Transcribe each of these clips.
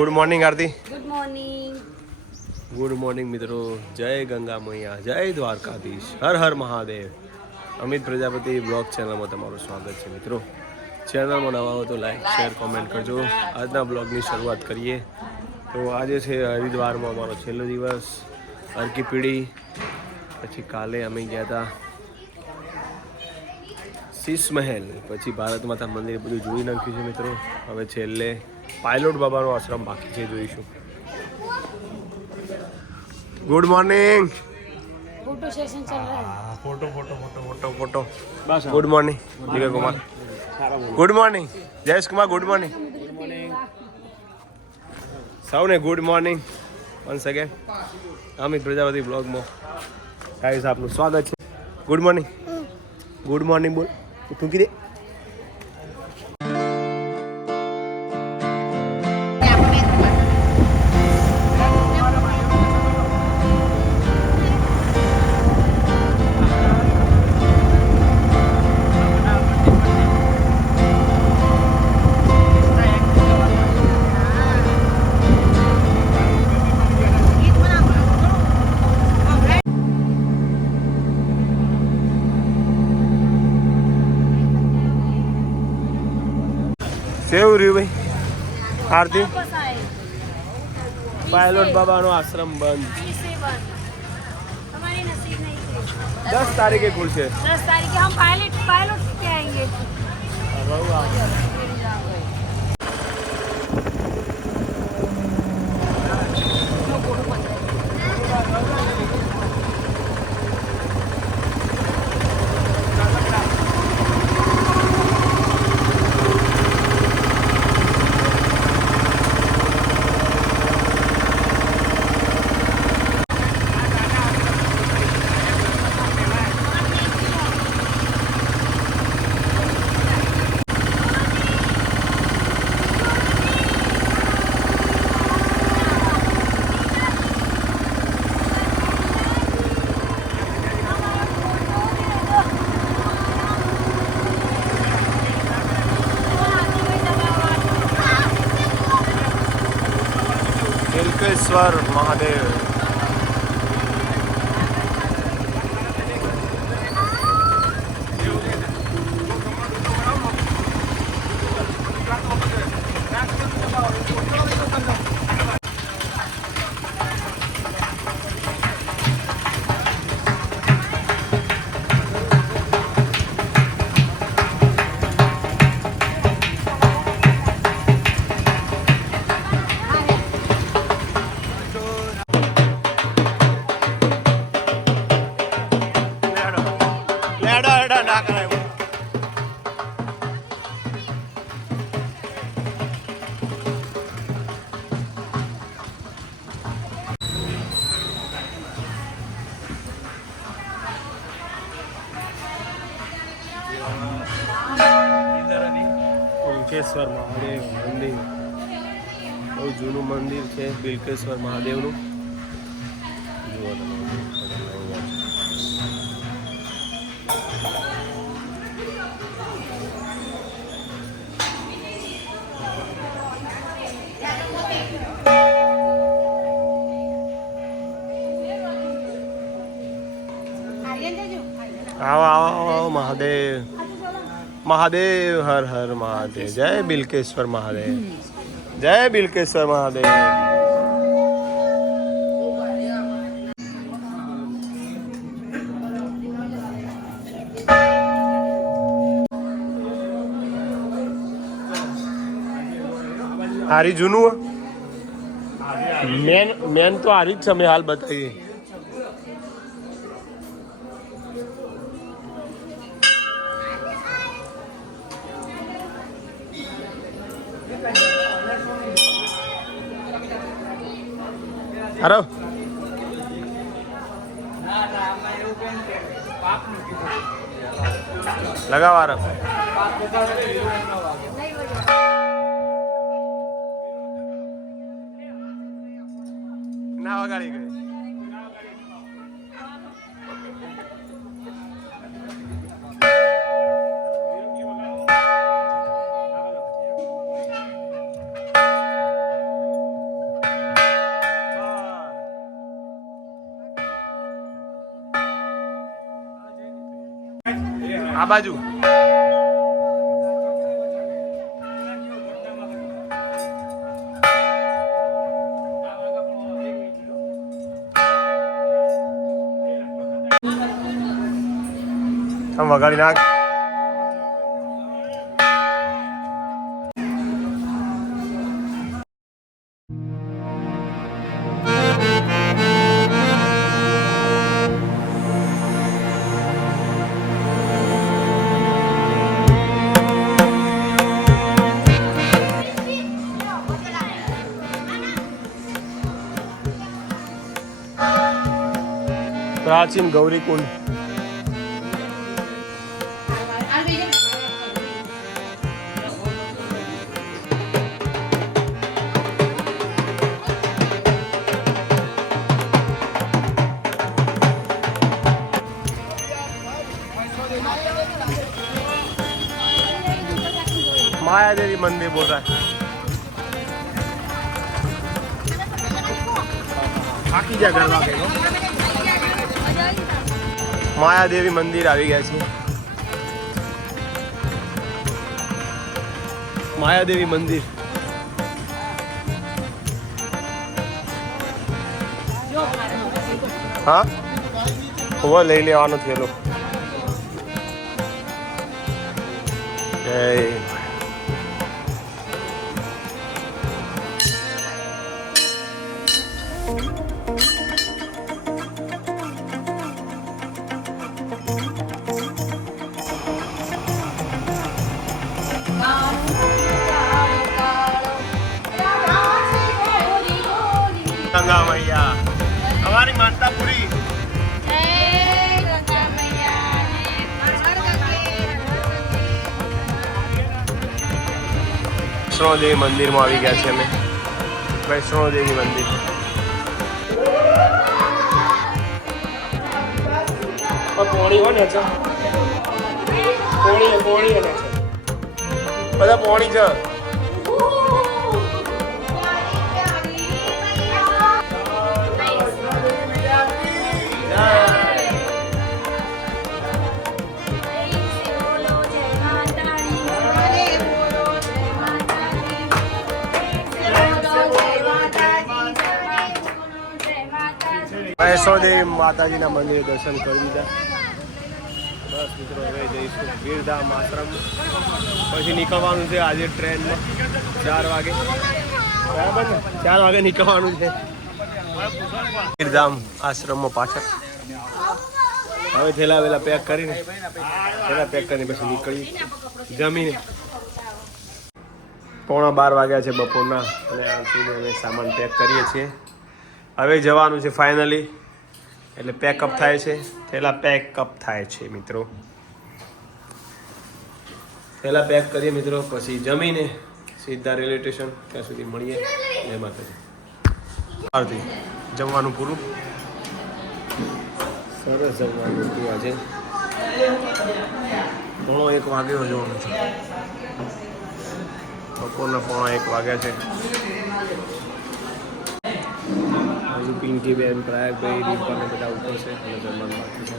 Good morning Aarti good morning good morning મિત્રો. જય ગંગા મૈયા જય દ્વારકાધીશ હર હર મહાદેવ. અમિત પ્રજાપતિ બ્લોગ ચેનલમાં તમારું સ્વાગત છે મિત્રો. ચેનલમાં નવા હો તો લાઈક શેર કોમેન્ટ કરજો. આજના બ્લોગની શરૂઆત કરીએ. તો આજે છે હરિદ્વારમાં અમારો છેલ્લો દિવસ અરકી પીડી. પછી કાલે અમે ગયા હતા શીશ મહેલ પછી ભારત માતા મંદિર બધું જોઈ નાખ્યું છે મિત્રો. હવે છેલ્લે પાયલોટ બાબાનો આશ્રમ બાકી છે જોઈશું. ગુડ મોર્નિંગ ફોટો સેશન ચાલ. રહા photo photo photo photo photo બસ good morning Divya Kumar good morning Jayesh Kumar good morning સૌને good morning once again Amit Prajapati બ્લોગમાં ગાઈસ આપનું સ્વાગત છે. ગુડ મોર્નિંગ ગુડ મોર્નિંગ બોલ. ફૂંકી દે બહારથી પાયલોટ બાબાનો આશ્રમ બંધ. દસ તારીખે ખુલશે. દસ તારીખે હમ પાયલોટ પાયલોટ કે આએંગે ઓમકેશ્વર મહાદેવ મંદિર. બહુ જૂનું મંદિર છે બિલકેશ્વર મહાદેવનું. મહાદેવ હર હર મહાદેવ જય બિલકેશ્વર મહાદેવ જય બિલકેશ્વર મહાદેવ હારી જૂનું મેન મેન તો હારી જ છે હાલ બતાવીએ હારો લગાવો હારો. ના વગાડી ગઈ આ બાજુ. વગાડી નાખ. प्राचीन गौरी कुंड माया देवी मंदिर बोल रहा है। बाकी जगह માયાદેવી મંદિર આવી ગયા છે માયાદેવી મંદિર. હા? હોવા લઈ લેવાનો થયેલો. વૈષ્ણોદેવી મંદિરમાં આવી ગયા છે અમે. વૈષ્ણોદેવી મંદિર. પોણી હોય ને પોણી પોણી બધા પોણી છે. વૈષ્ણોદેવી માતાજીના મંદિરે દર્શન કરી દીધા બસ મિત્રો, હવે જઈશું વીરધામ આશ્રમ. પછી નીકળવાનું છે આજે ટ્રેનમાં ચાર વાગે. બરાબર ને? ચાર વાગે નીકળવાનું છે. વીરધામ આશ્રમમાં પાછળ હવે થેલા વેલા પેક કરીને, થેલા પેક કરીને પછી નીકળી જમીને. પોણા બાર વાગ્યા છે બપોરના, અને આરતીને અમે સામાન પેક કરીએ છીએ. હવે જવાનું છે ફાઇનલી એટલે પેકઅપ થાય છે. થેલા પેકઅપ થાય છે, મિત્રો. થેલા પેક કરીએ, મિત્રો. પછી જમીને સીધા રેલવે સ્ટેશન ત્યાં સુધી મળીએ. જય માતાજી. આરતી, જમવાનું પૂરું? સરસ જમવાનું હતું આજે. પોણો એક વાગ્યો જવાનું છે. બપોરના પોણા એક વાગ્યા છે. હજુ પિંકી બેન પ્રયાગભાઈ રીપાને બધા ઉપર છે. અને જમવાનું બાકી છે.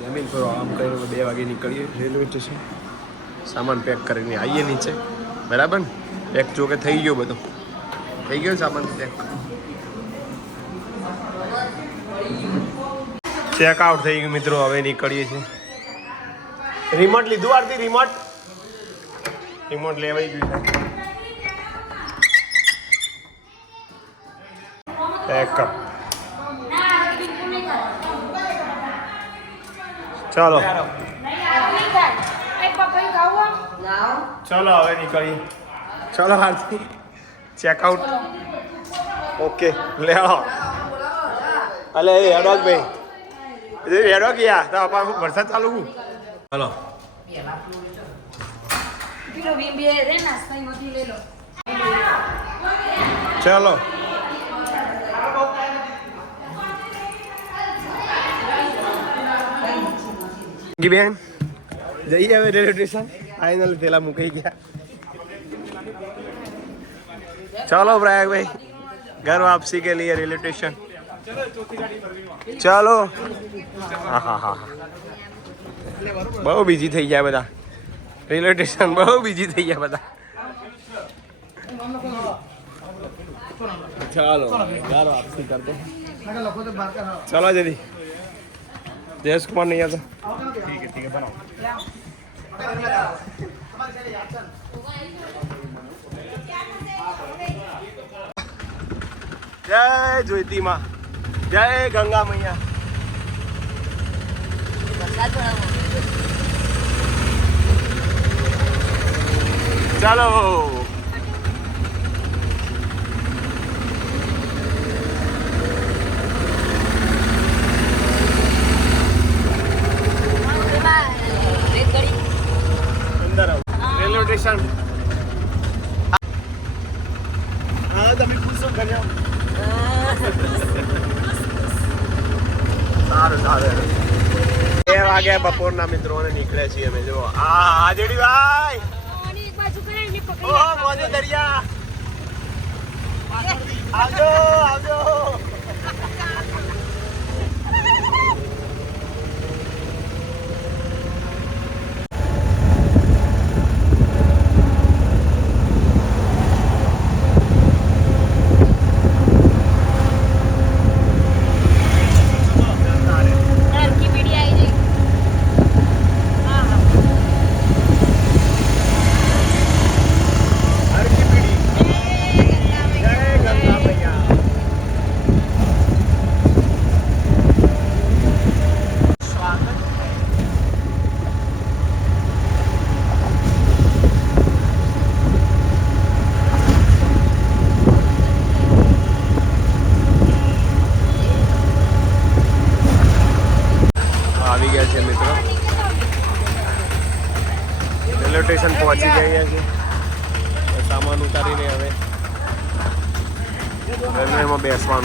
જમીન થોડો આમ કરીને બે વાગે નીકળીએ રેલવે સ્ટેશન. સામાન પેક કરીને આવીએ નીચે. બરાબર ને? પેક જોકે થઈ ગયો બધો. થઈ ગયો સામાન પેક. ચેક આઉટ થઈ ગયું મિત્રો, હવે નીકળીએ છીએ. રિમોટ લીધું, આરતી રિમોટ રિમોટ લેવાઈ ગયું પેકઅપ ચાલો ચલો હવે નીકળીએ ચાલો આરતી ચેકઆઉટ ઓકે લે અલે હેડોક ભાઈ હેડોક યા તો આપા વરસાદ ચાલુ હું ચલો ચલો બેન જઈએ હવે રેલવે સ્ટેશન ફાઇનલ પેલા મૂકી ગયા चलो प्रयाग भाई घर वापसी के लिए रेलवे स्टेशन ચાલો હા હા હા બહુ બીજી થઈ ગયા બધા રેલવે સ્ટેશન બહુ બીજી થઈ ગયા બધા ચાલો ગારો આપતી કરતો ચલો જદી જયેશ કુમાર નહીં આવતા ઠીક ઠીક બનાવો જય જ્યોતિ માં જય ગંગા મૈયા ચાલો અંદર આવો. Railway station. હા તમે ખુશ કર્યો સારું સારું. બે વાગે બપોરના મિત્રો ને નીકળે છીએ અમે. જો આ હાજડી ભાઈ. ઓ મોજે દરિયા. આવજો આવજો હરકી પીડી આવી જઈ હા હા હરકી પીડી જય ગંગા મૈયા આવી ગયા છે મિત્રો રેલવે સ્ટેશન પહોંચી ગયા છે હવે સામાન ઉતારીને હવે રેલવેમાં બેસવાનું છે for Amritsar Haridwar Jan Shatabrdi from Amritsar to Haridwar is reported running late by 1 hours 35 minutes on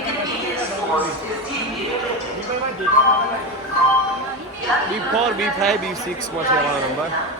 inconvenience was deteriorated. B four B five B સિક્સમાં છે અમારો નંબર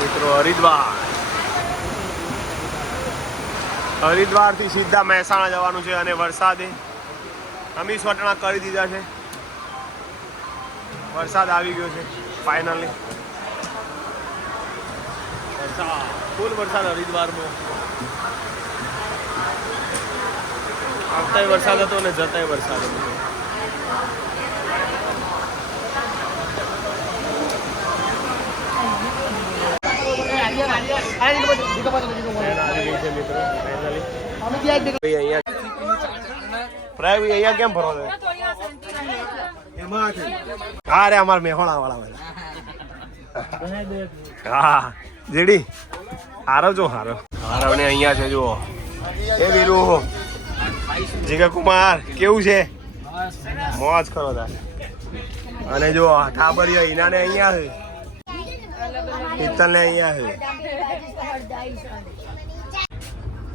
મિત્રો, હરિદ્વાર. હરિદ્વારથી સીધા મહેસાણા જવાનું છે અને વરસાદે અમીસ વટણા કરી દીધા છે. વરસાદ આવી ગયો છે ફાઇનલી વરસાદ. ફૂલ વરસાદ હરિદ્વારમાં આવતાય વરસાદ હતો અને જતાય વરસાદ હતો ટ્રેન આવી ગઈ છે મિત્રો ફાઇનલી ભાઈ અહીંયા કેમ ફરો હા રે અમાર મેહોણા વાળા હા જેડી હારો જો હારો હારો ને અહીંયા છે જુઓ એ વીરુ જીગા કુમાર કેવું છે મોજ કરો તારે અને જો ઠાબરિયા ઈનાને અહીંયા છે? પિત્તલ અહીંયા છે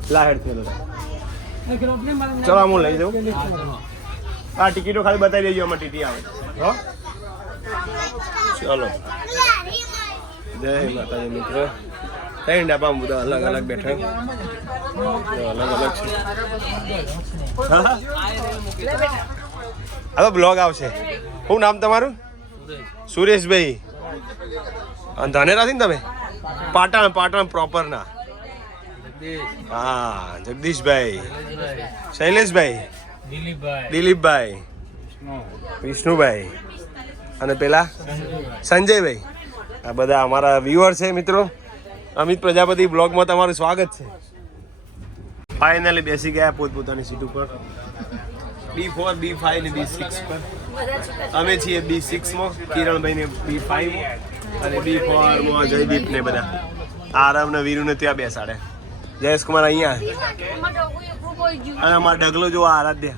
લાહેડ થયેલો ચલો હું લઈ જાઉં આ ટિકિટો ખાલી બતાવી દેજો અમારે ટીટી આવે હો ચલો જય માતાજી મિત્રો ત્રણ ડાબામાં બધા અલગ અલગ બેઠા અલગ અલગ છે? હવે બ્લોગ આવશે શું નામ તમારું સુરેશભાઈ ધાનેરાથી ને તમે? પાટણ પાટણ પ્રોપરના હા જગદીશભાઈ. શૈલેષભાઈ. દિલીપભાઈ. વિષ્ણુભાઈ. અને પેલા? સંજયભાઈ. આ બધા અમારા વ્યુઅર છે મિત્રો. અમિત પ્રજાપતિ બ્લોગમાં તમારું સ્વાગત છે. ફાઇનલી બેસી ગયા પોતપોતાની સીટ ઉપર. બી ફોર બી ફાઈવ ને બી સિક્સ પર. અમે છીએ બી સિક્સમાં કિરણભાઈ ને બી ફાઈવ અને બી ફોરમાં જયદીપ ને બધા. આરામ ને વીરુ ને ત્યાં બેસાડે. જયેશ કુમાર અહીંયા. અને અમારો ઢગલો જો આરાધ્ય.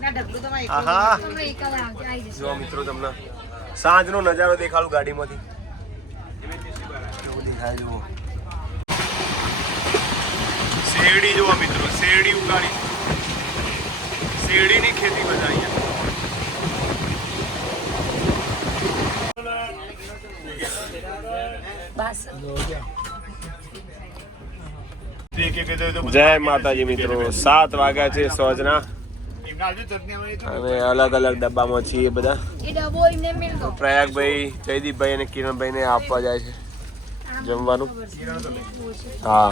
આહા. તમે એકાદ આવજો, આવી જશે. જો મિત્રો તમને. સાંજનો નજારો દેખાડું ગાડીમાંથી. દેખાય જુઓ. શેરડી જુઓ મિત્રો શેરડી ઉગાડી. શેરડીની ખેતી બધા અહીંયા. જય માતાજી મિત્રો. સાત વાગ્યા છે સોજના. અને અલગ અલગ ડબ્બામાં છીએ બધા. પ્રયાગભાઈ જયદીપભાઈ અને કિરણભાઈ ને આપવા જાય છે જમવાનું. હા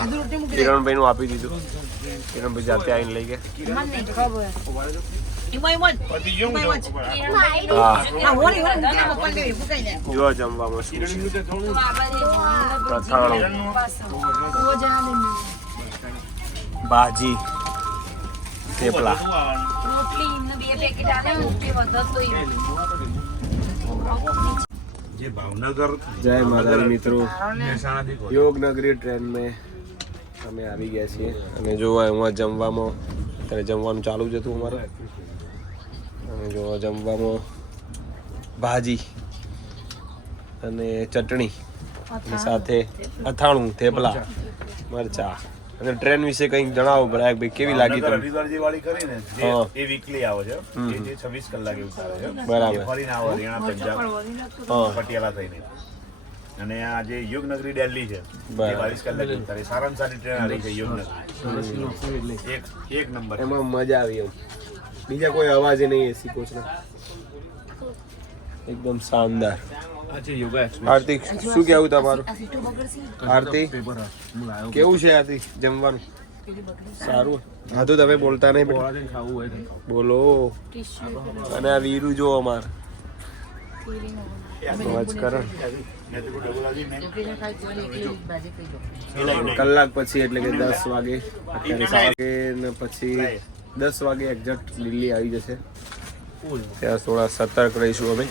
કિરણભાઈ નું આપી દીધું. કિરણભાઈ જાતે આવીને લઈ ગયા. જો જમવામાં શું છે. ભાજી થેપલા. જે ભાવનગર જય માતાજી મિત્રો. યોગનગરી ટ્રેન મેં અમે આવી ગયા છીએ. અને જોવા એમાં જમવામાં અત્યારે જમવાનું ચાલુ જ હતું અમારે. અને જો જમવામાં ભાજી અને ચટણી અને સાથે અથાણું થેપલા મરચા. અને ટ્રેન વિશે કંઈક જણાવો ભરાય ભાઈ કેવી લાગી તમને? હરિદ્વાર જે વાળી કરી ને જે એ વીકલી આવે છે. જે 26 કલાકે ઉતારે છે. બરાબર. ફરીને આવે હરિયાણા પંજાબ. હા. પટિયાલા થઈને. અને આ જે યુગનગરી દિલ્હી છે એ 22 કલાકે ઉતારે. સારામાં સારી ટ્રેન આવી છે યુગનગરી. એક એક નંબર. એમાં મજા આવી એમ. બીજા કોઈ અવાજ નહીં એસી કોચના એકદમ શાનદાર. આરતી શું કેવું તમારું? આરતી કેવું છે આરતી જમવાનું? સારું. હા તો તમે બોલતા નહીં. બોલો. અને આ વીરુ જો અમાર. કલાક પછી એટલે કે દસ વાગે અત્યારે સાત વાગે ને પછી દસ વાગે એક્ઝેક્ટ દિલ્હી આવી જશે. ત્યાં થોડા સતર્ક રહીશું અમે.